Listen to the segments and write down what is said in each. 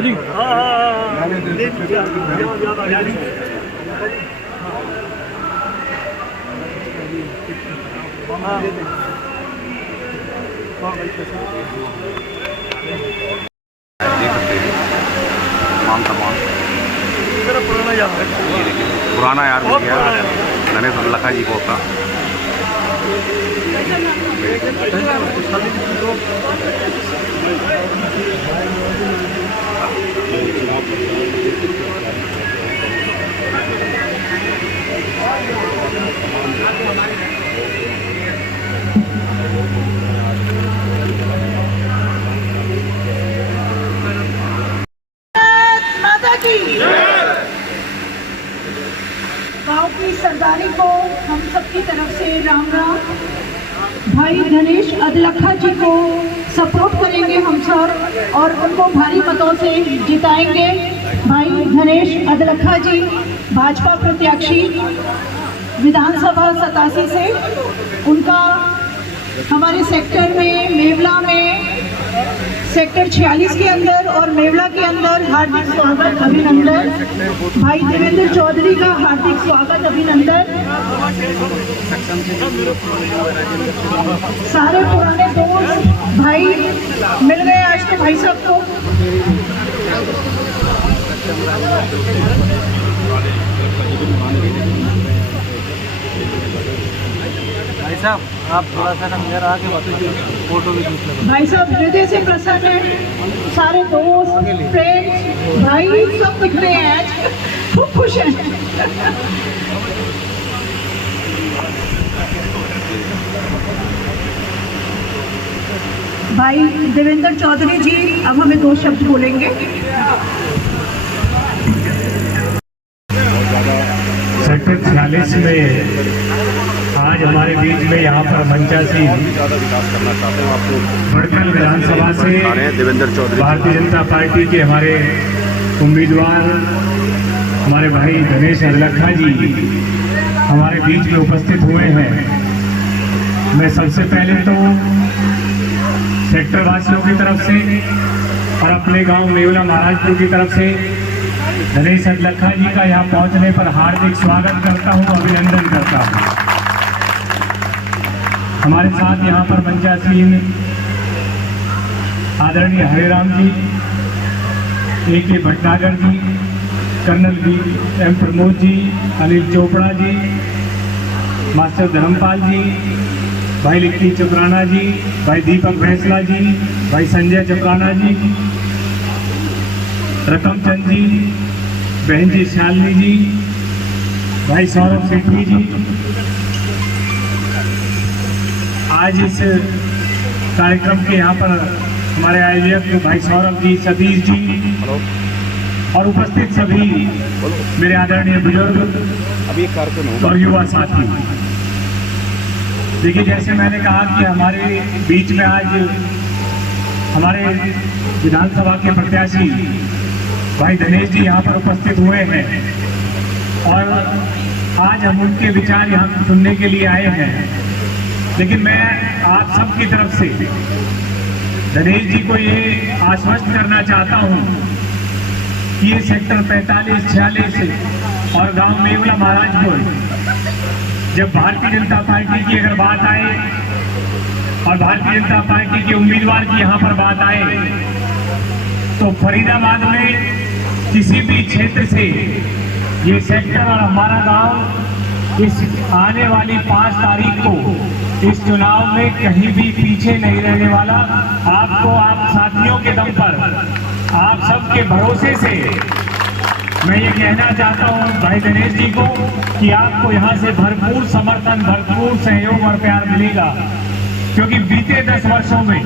जी पुराना यार मिल गया गणेश लखा जी को का गाँव की सरदारी को हम सबकी तरफ से राम राम। भाई गणेश अदलखा जी को सपोर्ट करेंगे हम सब और उनको भारी मतों से जिताएंगे। भाई गणेश अदलखा जी भाजपा प्रत्याशी विधानसभा 87 से, उनका हमारे सेक्टर में मेवला में सेक्टर 46 के अंदर और मेवला के अंदर हार्दिक स्वागत अभिनंदन। भाई देवेंद्र चौधरी का हार्दिक स्वागत अभिनंदन। सारे पुराने दोस्त भाई मिल गए आज के भाई साहब को। भाई साहब आप थोड़ा सा नजर आके बताइए, फोटो भी खींच लो। भाई साहब हृदय से प्रसन्न है, सारे दोस्त फ्रेंड्स भाई सब दिख रहे हैं आज, खूब खुश हैं। भाई देवेंद्र चौधरी जी अब हमें 2 शब्द बोलेंगे। सेक्टर 46 में आज हमारे बीच में यहाँ पर मंचासी बड़कल विधानसभा से देवेंद्र चौधरी भारतीय जनता पार्टी के हमारे उम्मीदवार हमारे भाई गणेश अदलखा जी हमारे बीच में उपस्थित हुए हैं। मैं सबसे पहले तो सेक्टर वासियों की तरफ से और अपने गांव मेवला महाराजपुर की तरफ से गणेश अदलखा जी का यहाँ पहुँचने पर हार्दिक स्वागत करता हूँ, अभिनंदन करता हूँ। हमारे साथ यहाँ पर मंचासीन आदरणीय हरिराम जी, A.K. भटनागर जी, colonel B.M. Pramod ji, Anil Chopra ji, master Dharmpal जी, भाई लिक्की चपराना जी, भाई दीपक फैसला जी, भाई संजय चपराना जी, रकम चंद जी, बहन जी शालिनी जी, भाई सौरभ सेठी जी। आज इस कार्यक्रम के यहाँ पर हमारे आयोजक भाई सौरभ जी, सतीश जी और उपस्थित सभी मेरे आदरणीय बुजुर्ग और युवा साथी। देखिए, जैसे मैंने कहा कि हमारे बीच में आज हमारे विधानसभा के प्रत्याशी भाई गणेश जी यहाँ पर उपस्थित हुए हैं और आज हम उनके विचार यहाँ सुनने के लिए आए हैं। लेकिन मैं आप सबकी तरफ से गणेश जी को ये आश्वस्त करना चाहता हूँ कि ये सेक्टर 45, 46 और गांव मेवला महाराजपुर, जब भारतीय जनता पार्टी की अगर बात आए और भारतीय जनता पार्टी के उम्मीदवार की यहाँ पर बात आए तो फरीदाबाद में किसी भी क्षेत्र से ये सेक्टर और हमारा गांव इस आने वाली 5 तारीख को इस चुनाव में कहीं भी पीछे नहीं रहने वाला। आपको आप साथियों के दम पर, आप सबके भरोसे से मैं ये कहना चाहता हूँ भाई गणेश जी को कि आपको यहाँ से भरपूर समर्थन, भरपूर सहयोग और प्यार मिलेगा। क्योंकि बीते 10 वर्षों में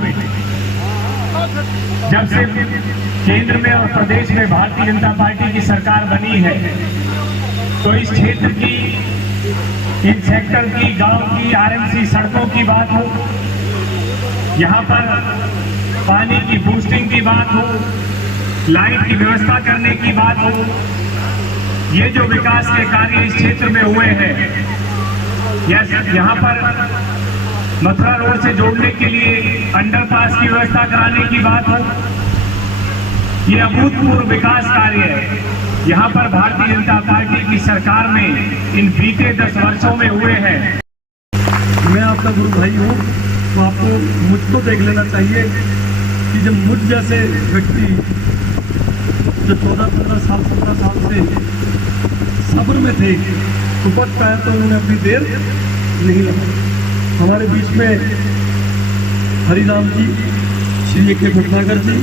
जब से केंद्र में और प्रदेश में भारतीय जनता पार्टी की सरकार बनी है तो इस क्षेत्र की, इन सेक्टर की, गांव की, आरएमसी सड़कों की बात हो, यहाँ पर पानी की बूस्टिंग की बात हो, लाइट की व्यवस्था करने की बात हो, ये जो विकास के कार्य इस क्षेत्र में हुए हैं, यहाँ पर मथुरा रोड से जोड़ने के लिए अंडरपास की व्यवस्था कराने की बात हो, ये अभूतपूर्व विकास कार्य है। यहाँ पर भारतीय जनता पार्टी की सरकार में इन बीते 10 वर्षों में हुए हैं। मैं आपका गुरु भाई हूँ, तो आपको मुझको देख लेना चाहिए कि जब मुझ जैसे व्यक्ति जो 14-15 साल 17 साल से सब्र में थे, तो वक्त आया तो उन्होंने अपनी देर नहीं लगाई। हमारे बीच में हरिराम जी, श्री ए के भटनागर जी,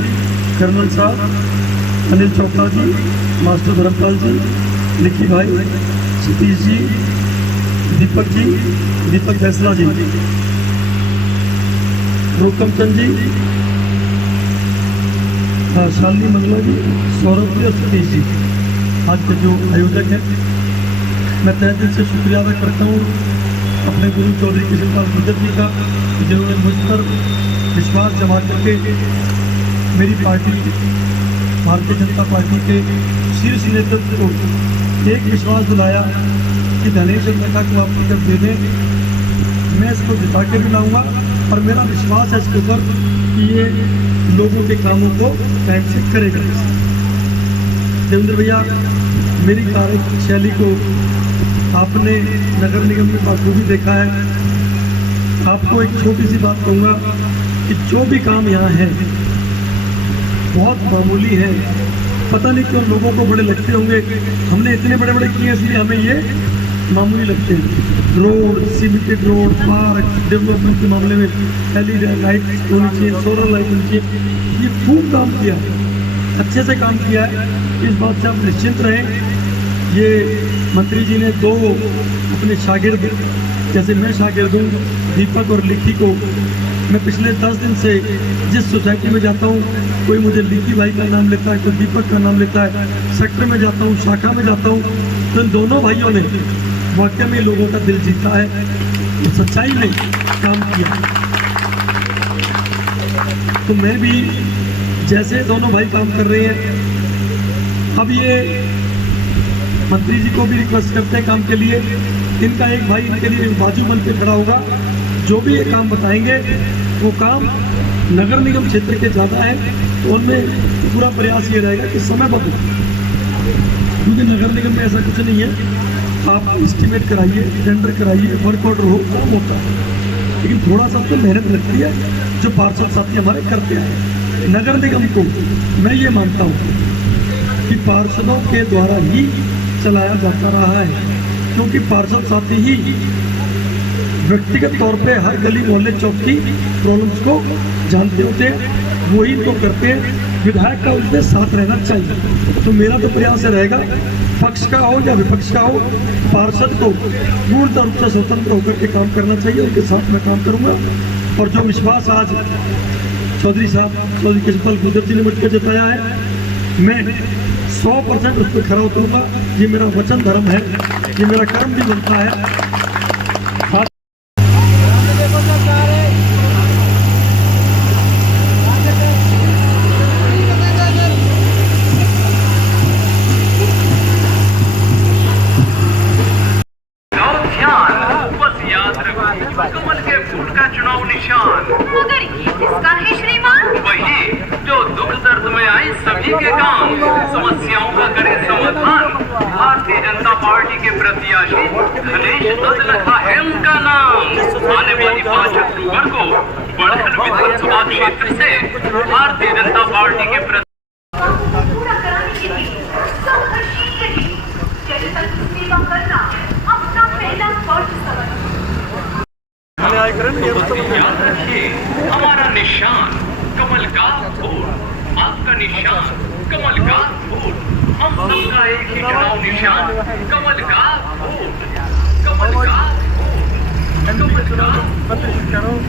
कर्नल साहब, अनिल चोपड़ा जी, मास्टर धर्मपाल जी, निकी भाई, सतीश जी, दीपक फैसला जी, रोकम चंद जी, शालिनी मंगला जी, सौरभ जी और सतीश जी, आज के जो आयोजक हैं। मैं तहे दिल से शुक्रिया अदा करता हूँ अपने गुरु चौधरी कृष्णपाल गुर्जर जी का, जिन्होंने मुझ पर विश्वास जमा करके मेरी पार्टी भारतीय जनता पार्टी के शीर्ष नेतृत्व को एक विश्वास दिलाया कि धनेश अदलखा को आप टिकट दे दें। मैं इसको जिता के भी लाऊंगा और मेरा विश्वास है इसके ऊपर कि ये लोगों के कामों को टाइम से करेगा। देवेंद्र भैया, मेरी कार्यशैली को आपने नगर निगम में बाखूबी देखा है। आपको एक छोटी सी बात कहूँगा कि जो भी काम यहाँ है बहुत मामूली है। पता नहीं क्यों लोगों को बड़े लगते होंगे, हमने इतने बड़े बड़े किए इसलिए हमें ये मामूली लगते हैं। Road, cemented road, park, development के मामले में एलईडी लाइट होनी चाहिए, सोलर लाइट होनी चाहिए, ये खूब काम किया, अच्छे से काम किया है। इस बात से आप निश्चिंत रहें। ये मंत्री जी ने 2 अपने शागिर्द, जैसे मैं शागिर्द हूँ, दीपक और लिखी को मैं पिछले 10 दिन से जिस सोसाइटी में जाता हूँ, कोई मुझे लिखी भाई का नाम लेता है, कोई दीपक का नाम लेता है, सेक्टर में जाता हूँ, शाखा में जाता हूँ, तो इन दोनों भाइयों ने वाकई में लोगों का दिल जीता है, तो सच्चाई में काम किया। तो मैं भी जैसे दोनों भाई काम कर रहे हैं, अब ये मंत्री जी को भी रिक्वेस्ट करते हैं काम के लिए। इनका एक भाई इनके लिए बाजू बन के खड़ा होगा, जो भी ये काम बताएंगे वो काम नगर निगम क्षेत्र के ज़्यादा है, तो उनमें पूरा प्रयास ये रहेगा कि समय बदल, क्योंकि नगर निगम में ऐसा कुछ नहीं है। आप एस्टिमेट कराइए, टेंडर कराइए, वर्क ऑर्डर हो, काम होता है, लेकिन थोड़ा सा तो मेहनत लगती है, जो पार्षद साथी हमारे करते हैं। नगर निगम को मैं ये मानता हूँ कि पार्षदों के द्वारा ही चलाया जाता रहा है, क्योंकि पार्षद साथी ही व्यक्तिगत तौर पे हर गली मोहल्ले चौक की प्रॉब्लम्स को जानते होते हैं, वही तो करते हैं। विधायक का उनके साथ रहना चाहिए। तो मेरा तो प्रयास रहेगा, पक्ष का हो या विपक्ष का हो, पार्षद को पूर्ण रूप से स्वतंत्र होकर के काम करना चाहिए, उनके साथ मैं काम करूँगा। और जो विश्वास आज चौधरी कृष्णपाल गुर्जर जी ने मुझ पर जताया है, मैं 100% उस पर खरा उतरूँगा। ये मेरा वचन धर्म है, ये मेरा कर्म भी बनता है। कमल के फूल का चुनाव निशान, मगर ये किसका है श्रीमान? वही जो दुख दर्द में आए सभी के काम, समस्याओं का करे समाधान। भारतीय जनता पार्टी के प्रत्याशी धनेश अदलखा है उनका नाम। आने वाली 5 अक्टूबर को बढ़न विधानसभा क्षेत्र से भारतीय जनता पार्टी के पूरा कराने के लिए संघर्षशील रही, जनता की सेवा करना अपना पहला फर्ज समझ। याद रखिए, हमारा निशान कमल का फूल, आपका निशान कमल का फूल, हम सबका एक ही चुनाव निशान, कमल का फूल, कमल का फूल, कमल का फूल।